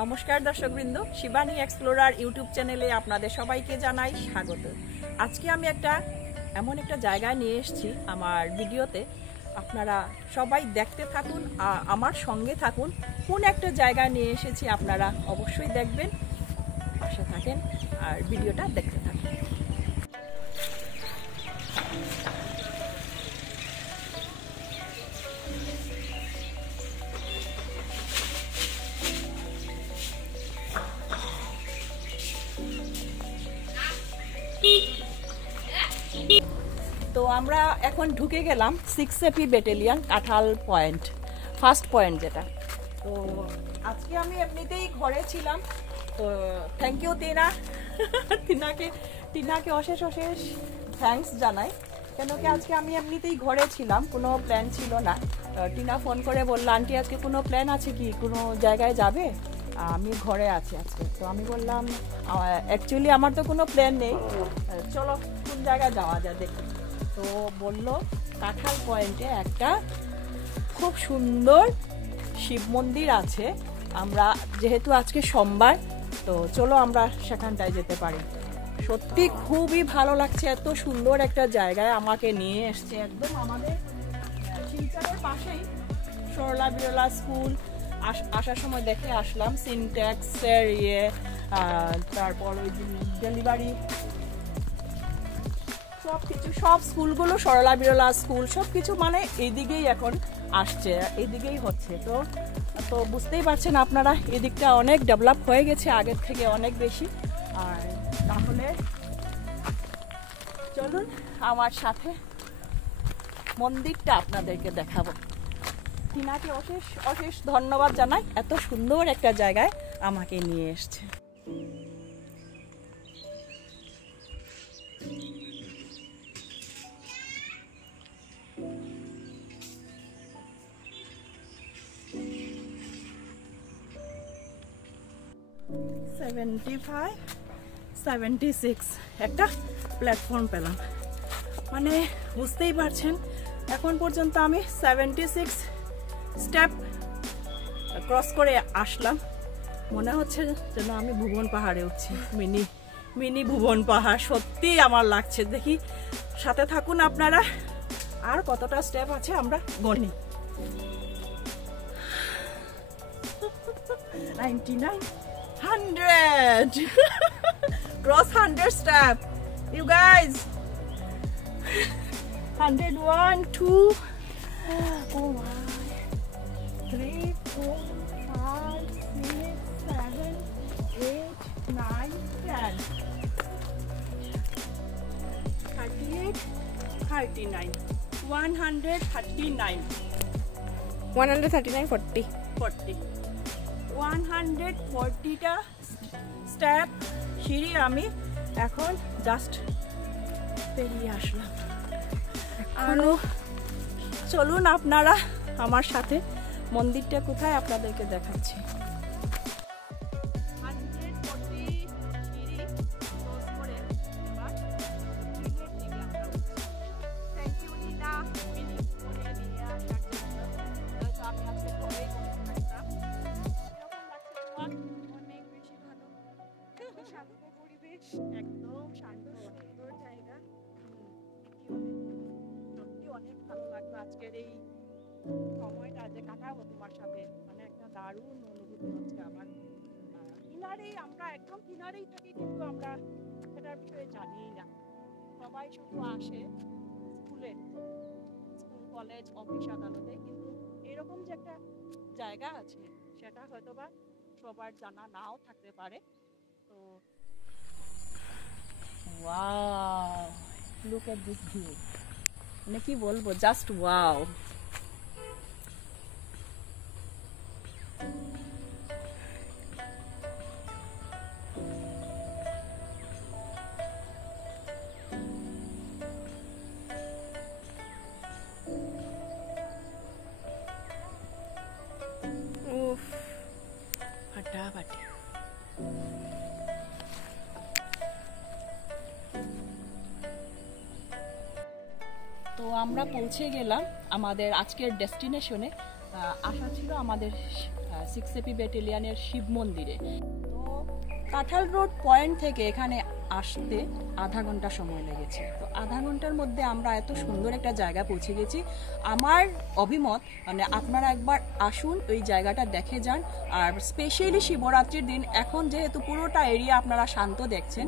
নমস্কার দর্শকবৃন্দ, Shivani explorer YouTube চ্যানেলে আপনাদের সবাইকে জানাই স্বাগত। আজকে আমি এমন একটা জায়গায় নিয়ে এসেছি আমার ভিডিওতে। আপনারা সবাই দেখতে থাকুন, আমার সঙ্গে থাকুন। কোন একটা জায়গায় নিয়ে এসেছি আপনারা অবশ্যই দেখবেন, পাশে থাকেন আর ভিডিওটা দেখতে থাকুন। তো আমরা এখন ঢুকে গেলাম 6AP ব্যাটালিয়ন কাঁঠাল পয়েন্ট, ফার্স্ট পয়েন্ট যেটা। তো আজকে আমি এমনিতেই ঘরে ছিলাম, তো থ্যাংক ইউ টিনাকে অশেষ থ্যাঙ্কস জানাই, কেন কি আজকে আমি এমনিতেই ঘরে ছিলাম, কোনো প্ল্যান ছিল না। টিনা ফোন করে বললো, আন্টি আজকে কোনো প্ল্যান আছে কি, কোনো জায়গায় যাবে? আমি ঘরে আছি আজকে। তো আমি বললাম অ্যাকচুয়ালি আমার তো কোনো প্ল্যান নেই, চলো কোন জায়গায় যাওয়া যায় দেখি। তো বললো কাঁঠাল পয়েন্টে একটা খুব সুন্দর শিব মন্দির আছে, আমরা যেহেতু আজকে সোমবার, তো চলো আমরা সেখানটায় যেতে পারি। সত্যি খুবই ভালো লাগছে, এত সুন্দর একটা জায়গায় আমাকে নিয়ে এসছে, একদম আমাদের শিলচরের পাশেই সরলা বিরলা স্কুল। আসার সময় দেখে আসলাম সিনট্যাক্সের তারপর ওই ডেলিভারি সব স্কুলগুলো, সরলা বিরলা স্কুল সব কিছু মানে এইদিকেই এখন আসছে, এইদিকেই হচ্ছে। তো বুঝতেই পারছেন আপনারা, এদিকটা অনেক ডেভেলপ হয়ে গেছে আগের থেকে অনেক বেশি। আর তাহলে চলুন আমার সাথে মন্দিরটা আপনাদেরকে দেখাবো। টিনাকে অশেষ ধন্যবাদ জানাই, এত সুন্দর একটা জায়গায় আমাকে নিয়ে এসছে। একটা প্ল্যাটফর্ম পেলাম, মানে বুঝতেই পারছেন এখন পর্যন্ত আমি 76 স্টেপ ক্রস করে আসলাম। মনে হচ্ছে যেন আমি ভুবন পাহাড়ে উঠছি, মিনি ভুবন পাহাড়। সত্যি আমার লাগছে, দেখি সাথে থাকুন আপনারা। আর কতটা স্টেপ আছে আমরা Gani. 99, 100 cross 100 step, you guys. 101, 2, oh my, 3, 4, 5, 6, 7, 8, 9, 10, 38, 39, 139, 40 140টা step সিঁড়ি আমি এখন জাস্ট পেরিয়ে আসলাম। আরো চলুন আপনারা আমার সাথে, মন্দিরটা কোথায় আপনাদেরকে দেখাচ্ছি। একদম শান্ত সুন্দর জায়গা, সত্যি অনেক ভালো লাগলো আজকের এই সময়টা যে কাটাবো তোমার সাথে, মানে একটা দারুণ অনুভূতি হচ্ছে আমার। আমরা একদম কিনারেই থাকি, কিন্তু আমরা সেটার বিষয়ে জানিই না। সবাই শুধু আসে স্কুল কলেজ অফিস আদালতে, কিন্তু এরকম যে একটা জায়গা আছে সেটা হয়তোবা সবার জানা নাও থাকতে পারে। তো wow, look at this view, মানে কি বলবো, জাস্ট ওয়াও। উফ, ফাটাফাটি। তো আমরা পৌঁছে গেলাম আমাদের আজকের ডেস্টিনেশনে। আসা ছিল আমাদের 6AP ব্যাটালিয়নের শিব মন্দিরে। তো কাঁঠাল রোড পয়েন্ট থেকে এখানে আসতে আধা ঘন্টা সময় লেগেছে। তো আধা ঘন্টার মধ্যে আমরা এত সুন্দর একটা জায়গা পৌঁছে গেছি। আমার অভিমত মানে আপনারা একবার আসুন, ওই জায়গাটা দেখে যান। আর স্পেশালি শিবরাত্রির দিন, এখন যেহেতু পুরোটা এরিয়া আপনারা শান্ত দেখছেন,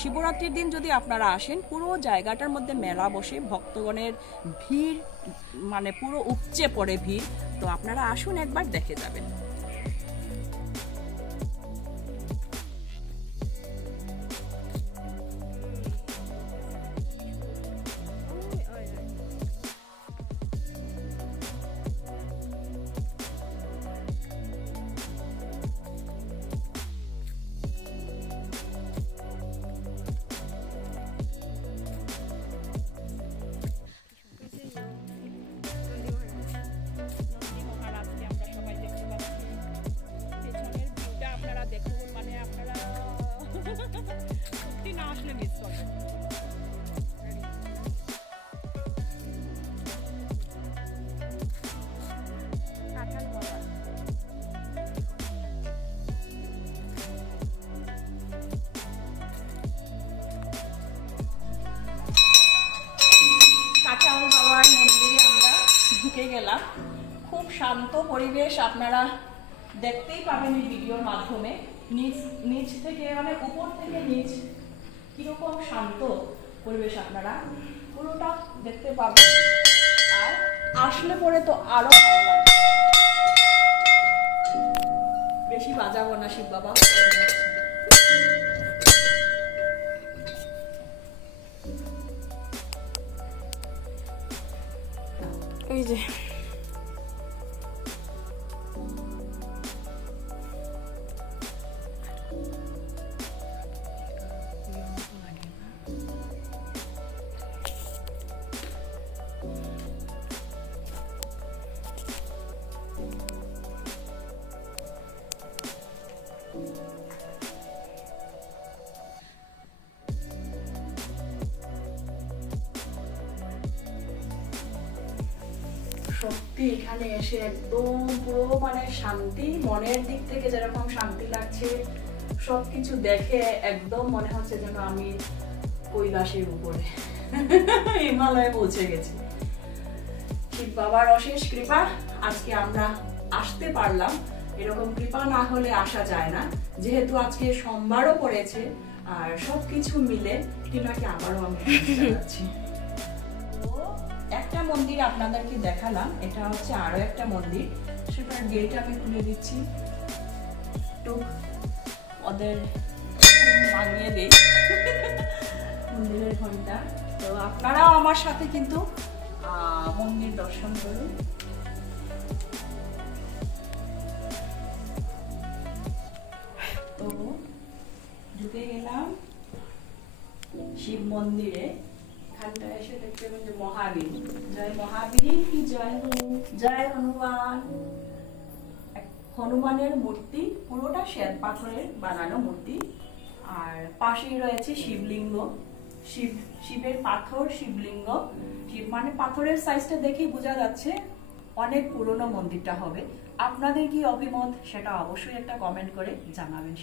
শিবরাত্রির দিন যদি আপনারা আসেন, পুরো জায়গাটার মধ্যে মেলা বসে, ভক্তগণের ভিড় মানে পুরো উপচে পড়ে ভিড়। তো আপনারা আসুন, একবার দেখে যাবেন। না আসলে মিস করবেন। কাঁঠাল বাবার মন্দিরে আমরা ঢুকে গেলাম। খুব শান্ত পরিবেশ, আপনারা দেখতেই পাবেন এই ভিডিওর মাধ্যমে। নিচ থেকে মানে উপর থেকে নিচ কিরকম শান্ত পরিবেশ আপনারা পুরোটা দেখতে পাবেন। আর আসলে পরে তো আরো ভালো লাগবে। বেশি বাজাবো না, শিব বাবা। এই যে সত্যি এখানে এসে একদম পুরো মানে শান্তি, মনের দিক থেকে যেরকম শান্তি লাগছে, সবকিছু দেখে একদম মনে হচ্ছে যেন আমি কৈলাসের উপরে হিমালয়ে পৌঁছে গেছি। শিব বাবার অশেষ কৃপা, আজকে আমরা আসতে পারলাম। এরকম কৃপা না হলে আসা যায় না। যেহেতু আজকে সোমবারও পড়েছে, আর সবকিছু মিলে টিনাকে আবারও আমি জানাচ্ছি। একটা মন্দির আপনাদেরকে দেখালাম, এটা হচ্ছে আরো একটা মন্দির, সেটার গেট আমি খুলে দিচ্ছি। একটু ওদের ভাঙিয়ে দিই মন্দিরের ঘন্টা। তো আপনারাও আমার সাথে কিন্তু মন্দির দর্শন করুন। তো ঢুকে গেলাম শিব মন্দিরে। এখানটায় এসে দেখতে পাবেন যে মহাবীর, জয় মহাবীর কি জয় হো, জয় হনুমান। হনুমানের মূর্তি, পুরোটা শ্বেত পাথরের বানানো মূর্তি। আর পাশেই রয়েছে শিবলিঙ্গ, শিবের পাথর শিবলিঙ্গ। শিব মানে পাথরের সাইজটা দেখেই বোঝা যাচ্ছে অনেক পুরনো মন্দিরটা হবে। আপনাদের কি অভিমত সেটা অবশ্যই একটা কমেন্ট করে জানাবেন।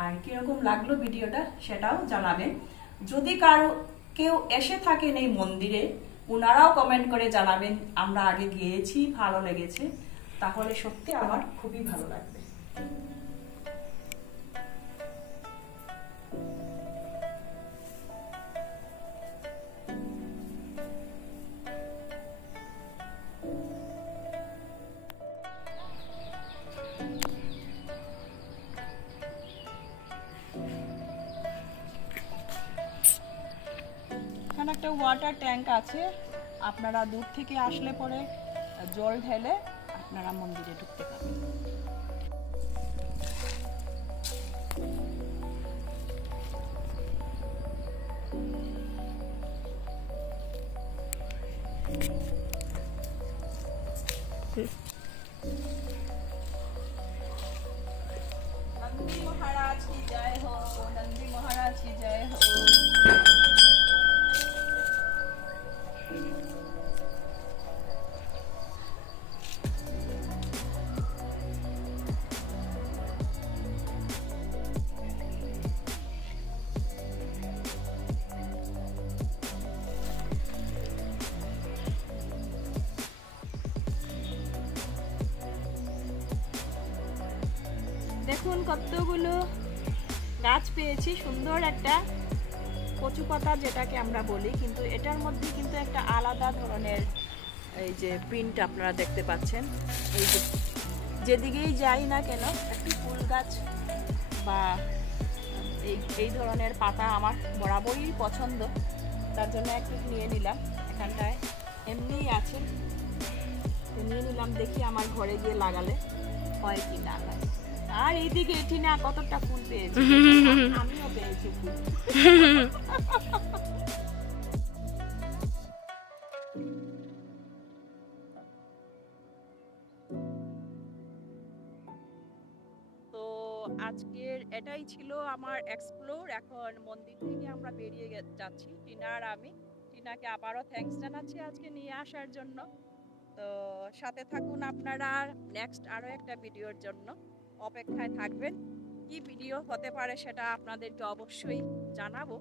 আর কিরকম লাগলো ভিডিওটা সেটাও জানাবেন। যদি কেউ এসে থাকেন এই মন্দিরে, ওনারাও কমেন্ট করে জানাবেন আমরা আগে গিয়েছি, ভালো লেগেছে, তাহলে সত্যি আমার খুবই ভালো লাগবে। এখানে একটা ওয়াটার ট্যাঙ্ক আছে, আপনারা দূর থেকে আসলে পরে জল ঢেলে আপনারা মন্দিরে ঢুকতে পারবেন। नंदी महाराज की जय हो, नंदी महाराज की जय हो। দেখুন কতগুলো গাছ পেয়েছি, সুন্দর একটা কচু পাতা যেটাকে আমরা বলি, কিন্তু এটার মধ্যে কিন্তু একটা আলাদা ধরনের এই যে প্রিন্ট আপনারা দেখতে পাচ্ছেন। এই যে যেদিকেই যাই না কেন একটি ফুল গাছ বা এই ধরনের পাতা আমার বরাবরই পছন্দ, তার জন্য একটু নিয়ে নিলাম। এখানটায় এমনিই আছে, তো নিয়ে নিলাম, দেখি আমার ঘরে গিয়ে লাগালে হয় কি না হয়। আর এইদিকে এটি না কতটা ফুল পেয়েছি, আমিও পেয়েছি ফুল। তো আজকের এটাই ছিল আমার এক্সপ্লোর। এখন মন্দির থেকে আমরা বেরিয়ে যাচ্ছি, টিনা আর আমি। টিনাকে আবারও থ্যাঙ্কস জানাচ্ছি আজকে নিয়ে আসার জন্য। তো সাথে থাকুন আপনারা, নেক্সট আরও একটা ভিডিওর জন্য অপেক্ষায় থাকবেন। কি ভিডিও হতে পারে সেটা আপনাদেরকে অবশ্যই জানাবো।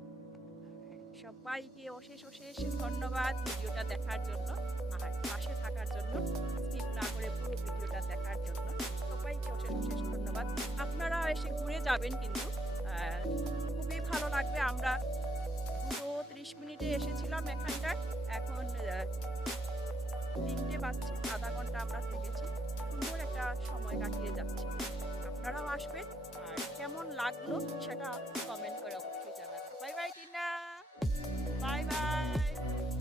সবাইকে অশেষ অশেষ ধন্যবাদ ভিডিওটা দেখার জন্য আর পাশে থাকার জন্য, স্কিপ না করে পুরো ভিডিওটা দেখার জন্য সবাইকে অশেষ অশেষ ধন্যবাদ। আপনারা এসে ঘুরে যাবেন, কিন্তু খুবই ভালো লাগবে। আমরা 30 মিনিটে এসেছিলাম এখানটায়, এখন 3টে বাজছে, আধা ঘন্টা আমরা থেকেছি, সুন্দর একটা সময় কাটিয়ে যাচ্ছি। আপনারাও আসবেন, আর কেমন লাগলো সেটা কমেন্ট করে অবশ্যই জানাবেন। Bye bye Tina, bye bye,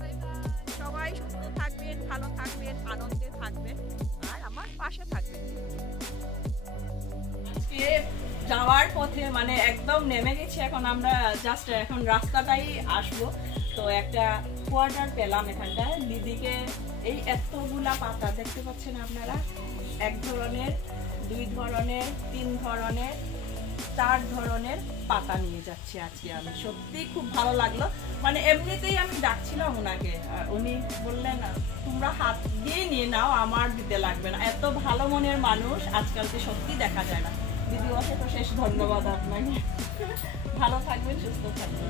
bye bye. সবাই সুস্থ থাকবেন, ভালো থাকবেন, আনন্দে থাকবেন, আর আমার পাশে থাকবেন। আজকে যাওয়ার পথে মানে একদম নেমে গেছি, এখন আমরা জাস্ট এখন রাস্তাটাই আসবো। তো একটা কোয়ার্টার পেলাম এখানটায়, দিদিকে এই এতগুলা পাতা দেখতে পাচ্ছেন আপনারা, 1 ধরনের, 2 ধরনের, 3 ধরনের, 4 ধরনের পাতা নিয়ে যাচ্ছি আজকে আমি। সত্যি খুব ভালো লাগলো, মানে এমনিতেই আমি ডাকছিলাম ওনাকে, উনি বললেন তোমরা হাত দিয়ে নিয়ে নাও, আমার দিতে লাগবে না। এত ভালো মনের মানুষ আজকালকে সত্যি দেখা যায় না। দিদি অশেষ অশেষ ধন্যবাদ আপনাকে। ভালো থাকবেন, সুস্থ থাকবেন।